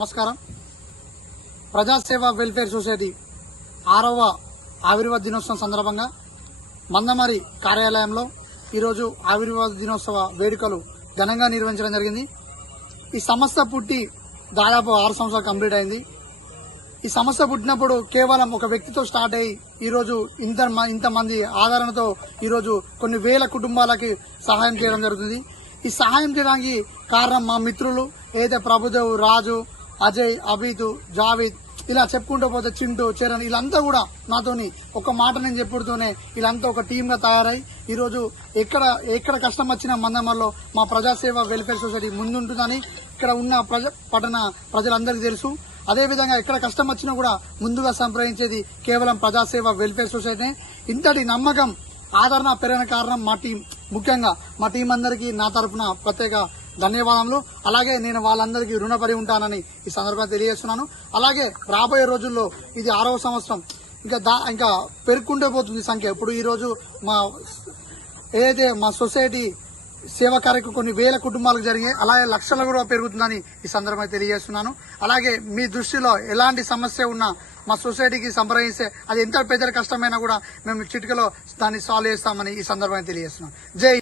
నమస్కారం. ప్రజాసేవ welfare society 6వ ఆవిర్భావ దినోత్సవం సందర్భంగా మందమరి కార్యాలయంలో ఈరోజు ఆవిర్భావ దినోత్సవ వేడుకలు ఘనంగా నిర్వహించడం జరిగింది. ఈ సంస్థ పుట్టి దాదాపు 6 సంవత్సరాలు కంప్లీట్ అయింది. ఈ సంస్థ పుట్టినప్పుడు కేవలం ఒక వ్యక్తితో స్టార్ట్ అయ్యి ఈరోజు ఇంతమంది ఆదరణతో ఈరోజు కొన్ని వేల కుటుంబాలకి సహాయం చేయడం జరుగుతుంది. ఈ సహాయం చేయడానికి కారణం మా మిత్రులు ఏదైతే ప్రభుదేవ్, రాజు, అజయ్, అబీతు, జావేద్ ఇలా చెప్పుకుంటూ పోతే చింటూ, చరణ్ వీళ్ళంతా కూడా నాతోని ఒక మాట నేను చెప్పుడుతూనే వీళ్ళంతా ఒక టీమ్ గా తయారై ఈరోజు ఎక్కడ కష్టం వచ్చినా మందమరిలో మా ప్రజాసేవ వెల్ఫేర్ సొసైటీ ముందుంటుందని ఇక్కడ ఉన్న పట్టణ ప్రజలందరికీ తెలుసు. అదేవిధంగా ఎక్కడ కష్టం వచ్చినా కూడా ముందుగా సంప్రదించేది కేవలం ప్రజాసేవ వెల్ఫేర్ సొసైటీ. ఇంతటి నమ్మకం, ఆదరణ పెరిగిన కారణం మా టీం, ముఖ్యంగా మా టీం అందరికీ నా తరఫున ప్రత్యేక ధన్యవాదములు. అలాగే నేను వాళ్ళందరికీ రుణపడి ఉంటానని ఈ సందర్భంగా తెలియజేస్తున్నాను. అలాగే రాబోయే రోజుల్లో ఇది 6వ సంవత్సరం, ఇంకా పెరుగుకుంటూ పోతుంది సంఖ్య. ఇప్పుడు ఈ రోజు ఏదైతే మా సొసైటీ సేవా కార్యక్రమం కొన్ని వేల కుటుంబాలకు జరిగాయి, అలాగే లక్షలు కూడా పెరుగుతుందని ఈ సందర్భంగా తెలియజేస్తున్నాను. అలాగే మీ దృష్టిలో ఎలాంటి సమస్య ఉన్నా మా సొసైటీకి సంప్రదిస్తే అది ఎంత పెద్ద కష్టమైనా కూడా మేము చిటికలో దాన్ని సాల్వ్ చేస్తామని ఈ సందర్భంగా తెలియజేస్తున్నాం. జై